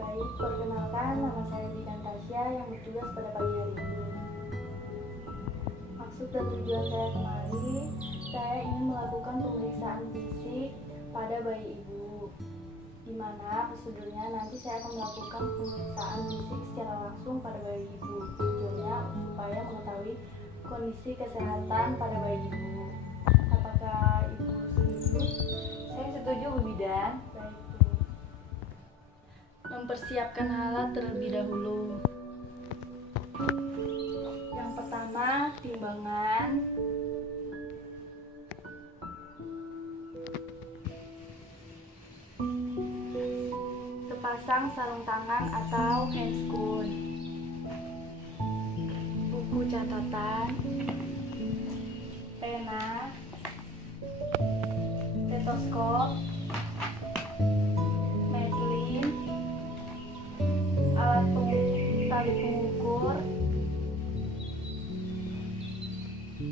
Baik, perkenalkan, nama saya Dina Tasya yang bertugas pada pagi hari ini. Maksud dan tujuan saya kemari, saya ingin melakukan pemeriksaan fisik pada bayi ibu, di mana prosedurnya nanti saya akan melakukan pemeriksaan fisik secara langsung pada bayi ibu. Tujuannya supaya mengetahui kondisi kesehatan pada bayi ibu. Apakah ibu setuju? Saya setuju, Bu Bidan. Baik, Bu. Mempersiapkan alat terlebih dahulu. Yang pertama, timbangan. Sepasang sarung tangan atau handscoon. Buku catatan. Pena. Stetoskop. Meslin. Alat tali pengukur.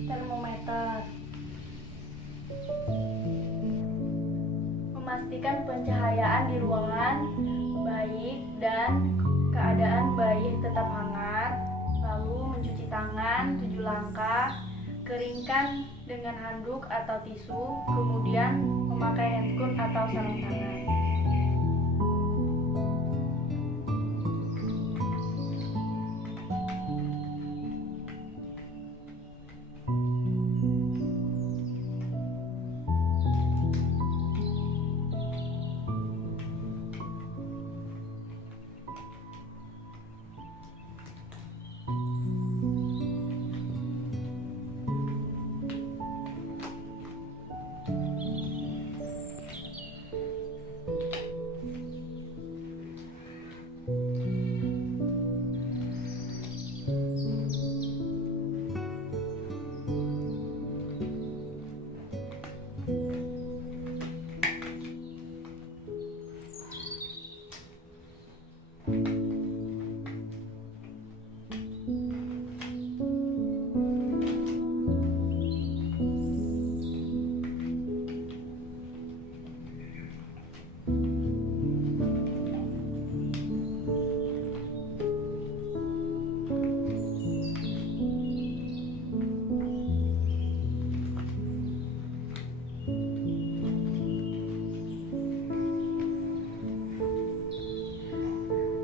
Termometer. Memastikan pencahayaan di ruangan baik dan keadaan bayi tetap hangat. Lalu mencuci tangan 7 langkah, keringkan dengan handuk atau tisu, kemudian memakai handphone atau sarung tangan.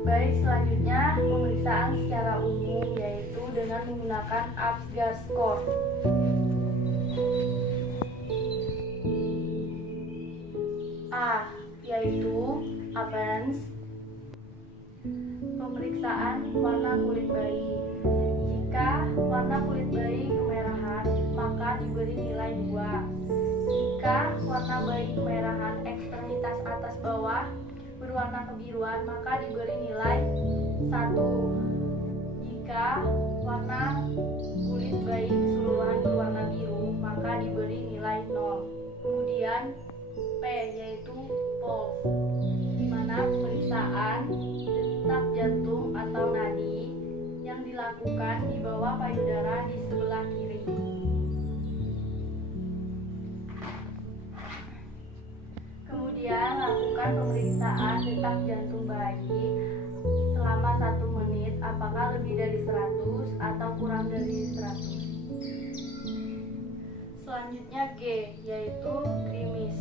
Baik, selanjutnya pemeriksaan secara umum, yaitu dengan menggunakan Apgar Score. A, yaitu appearance, pemeriksaan warna kulit bayi. Jika warna kulit bayi kemerahan, maka diberi nilai 2. Jika warna bayi kemerahan ekstremitas atas bawah berwarna kebiruan, maka diberi nilai 1. Jika warna kulit bayi keseluruhan berwarna biru, maka diberi nilai 0. Kemudian P, yaitu pulse, di mana pemeriksaan detak jantung atau nadi yang dilakukan di bawah payudara di sebelah kiri. Kemudian lakukan pemeriksaan detak jantung bayi selama 1 menit, apakah lebih dari 100 atau kurang dari 100. Selanjutnya G, yaitu grimis,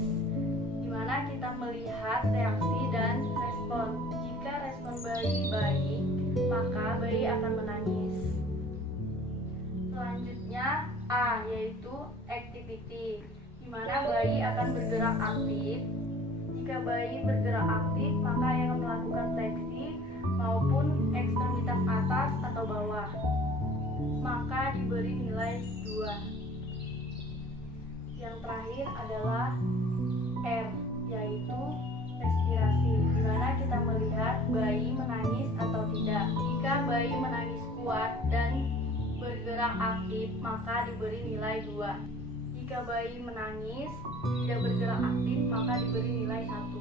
di mana kita melihat reaksi dan respon. Jika respon bayi baik, maka bayi akan menangis. Selanjutnya A, yaitu activity, di mana bayi akan bergerak aktif. Jika bayi bergerak aktif, maka ia akan melakukan fleksi maupun ekstremitas atas atau bawah, maka diberi nilai 2. Yang terakhir adalah R, yaitu respirasi, di mana kita melihat bayi menangis atau tidak. Jika bayi menangis kuat dan bergerak aktif, maka diberi nilai 2. Jika bayi menangis, tidak bergerak aktif, maka diberi nilai 1.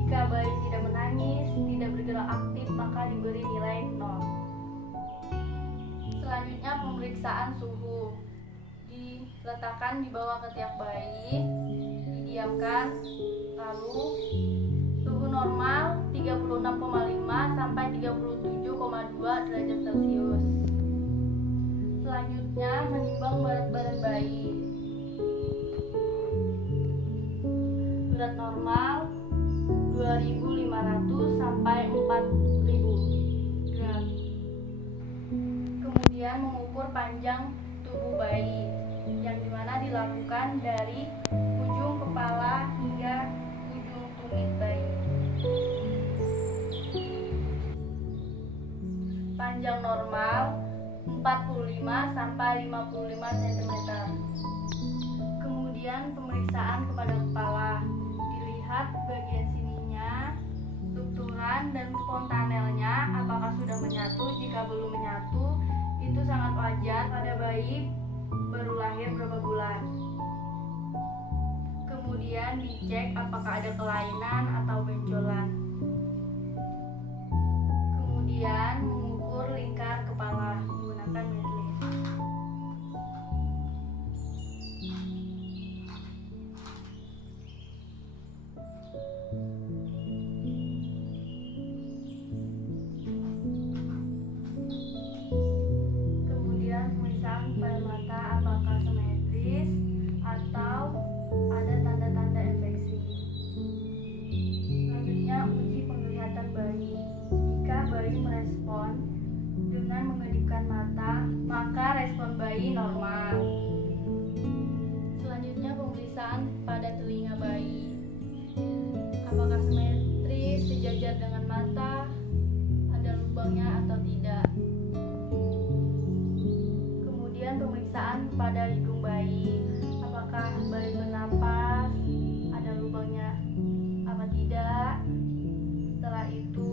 Jika bayi tidak menangis, tidak bergerak aktif, maka diberi nilai 0. Selanjutnya pemeriksaan suhu. Diletakkan di bawah ketiak bayi, didiamkan, lalu suhu normal 36,5 sampai 37,2 derajat Celcius. Selanjutnya, menimbang berat badan bayi. Berat normal 2.500 sampai 4.000 gram. Kemudian mengukur panjang tubuh bayi, yang dimana dilakukan dari ujung kepala hingga ujung tumit bayi. Panjang normal 45 sampai 55 cm. Kemudian pemeriksaan kepada kepala. Dilihat bagian sininya, strukturan dan fontanelnya apakah sudah menyatu. Jika belum menyatu, itu sangat wajar pada bayi baru lahir berapa bulan. Kemudian dicek apakah ada kelainan atau benjolan. Kemudian mengukur lingkar kepala menggunakan Medley. Kemudian pemeriksaan pada mata apakah simetris atau ada tanda-tanda infeksi. Selanjutnya uji penglihatan bayi. Jika bayi merespon dengan mengedipkan mata, maka respon bayi normal. Selanjutnya pemeriksaan pada telinga bayi. Apakah simetris, sejajar dengan mata, ada lubangnya atau tidak. Kemudian pemeriksaan pada hidung bayi. Apakah bayi bernapas, ada lubangnya apa tidak. Setelah itu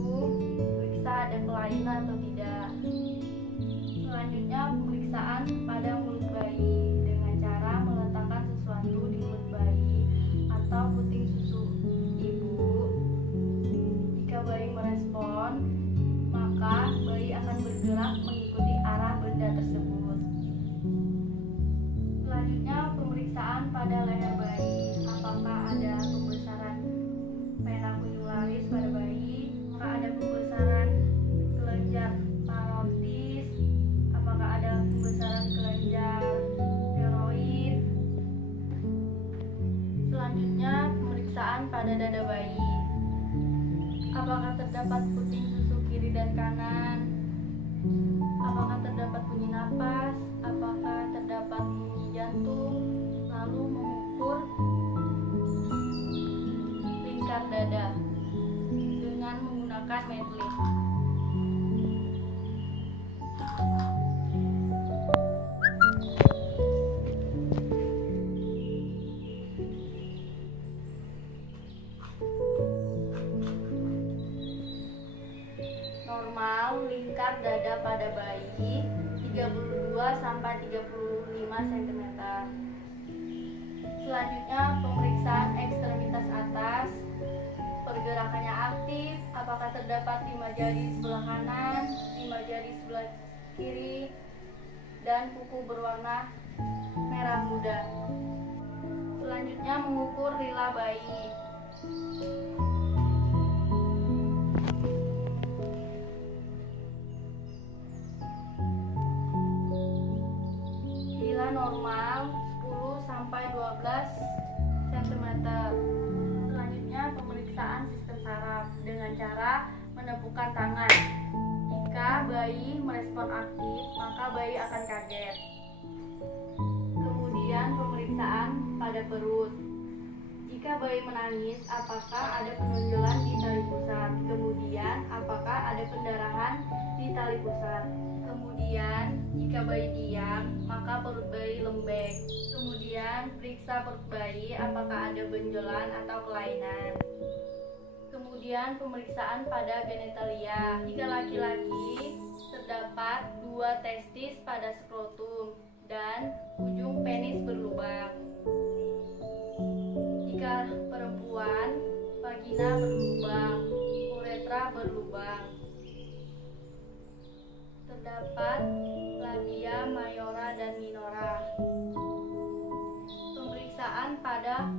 periksa ada kelainan atau tidak. Selanjutnya pemeriksaan pada mulut bayi dengan cara meletakkan sesuatu di mulut bayi atau puting susu ibu. Jika bayi merespon, maka bayi akan bergerak mengikuti arah benda tersebut. Selanjutnya pemeriksaan pada leher bayi. Apakah ada pembesaran pena kunilaris pada bayi? Apakah ada pembesaran kelenjar parotis? Apakah ada pembesaran kelenjar tiroid? Selanjutnya pemeriksaan pada dada bayi. Apakah terdapat puting susu kiri dan kanan? Apakah terdapat bunyi napas? Apakah terdapat bunyi jantung? Lalu mengukur lingkar dada dengan menggunakan Medley. Normal lingkar dada pada bayi 32 sampai 35 cm. Selanjutnya pemeriksaan ekstremitas atas. Pergerakannya aktif, apakah terdapat 5 jari sebelah kanan, 5 jari sebelah kiri, dan kuku berwarna merah muda. Selanjutnya mengukur lila bayi. Lila normal 10 sampai 12 cm. Selanjutnya pemeriksaan sistem saraf dengan cara menepukkan tangan. Jika bayi merespon aktif, maka bayi akan kaget. Kemudian pemeriksaan pada perut. Jika bayi menangis, apakah ada penonjolan di tali pusat? Kemudian apakah ada pendarahan di tali pusat? Kemudian jika bayi diam, maka perut bayi lembek. Kemudian periksa perut bayi apakah ada benjolan atau kelainan. Kemudian pemeriksaan pada genitalia. Jika laki-laki, terdapat 2 testis pada skrotum dan ujung penis berlubang. Jika perempuan, vagina berlubang, uretra berlubang. Terdapat labia mayora dan minora. Pemeriksaan pada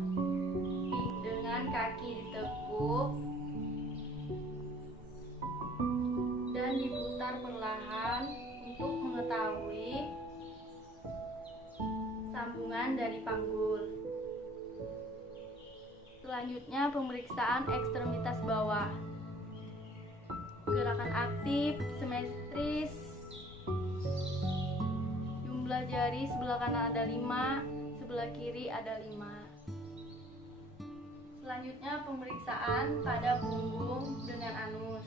dengan kaki ditekuk, sekolahan untuk mengetahui sambungan dari panggul. Selanjutnya pemeriksaan ekstremitas bawah. Gerakan aktif, simetris. Jumlah jari sebelah kanan ada 5, sebelah kiri ada 5. Selanjutnya pemeriksaan pada punggung dengan anus.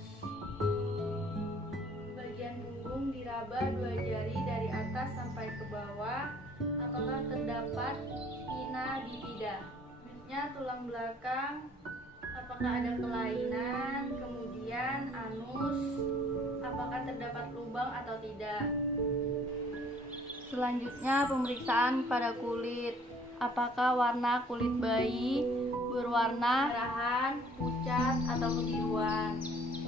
Bagian punggung diraba 2 jari dari atas sampai ke bawah. Apakah terdapat pina bifida? Selanjutnya tulang belakang. Apakah ada kelainan? Kemudian anus. Apakah terdapat lubang atau tidak? Selanjutnya pemeriksaan pada kulit. Apakah warna kulit bayi berwarna kemerahan, pucat, atau kebiruan?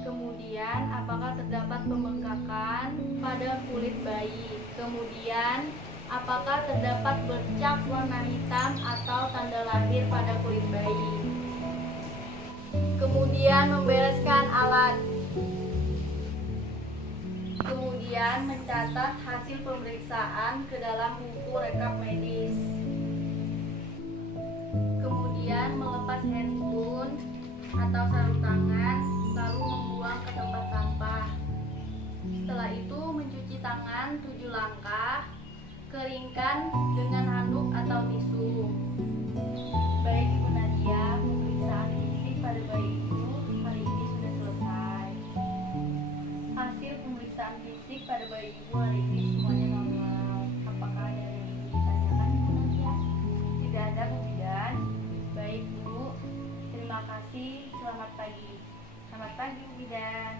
Kemudian, apakah terdapat pembengkakan pada kulit bayi? Kemudian, apakah terdapat bercak warna hitam atau tanda lahir pada kulit bayi? Kemudian, membereskan alat. Kemudian, mencatat hasil pemeriksaan ke dalam buku rekap medis. Kemudian melepas handphone atau sarung tangan, lalu membuang ke tempat sampah. Setelah itu mencuci tangan 7 langkah, keringkan dengan handuk atau tisu. Baik Ibu Nadia, pemeriksaan fisik pada bayi Ibu hari ini sudah selesai. Hasil pemeriksaan fisik pada bayi Ibu hari ini semuanya normal. Apakah ada yang ingin ditanyakan Ibu Nadia? Tidak ada Bu Bidan. Baik Bu, terima kasih. Selamat pagi. Selamat pagi Bu Bidan.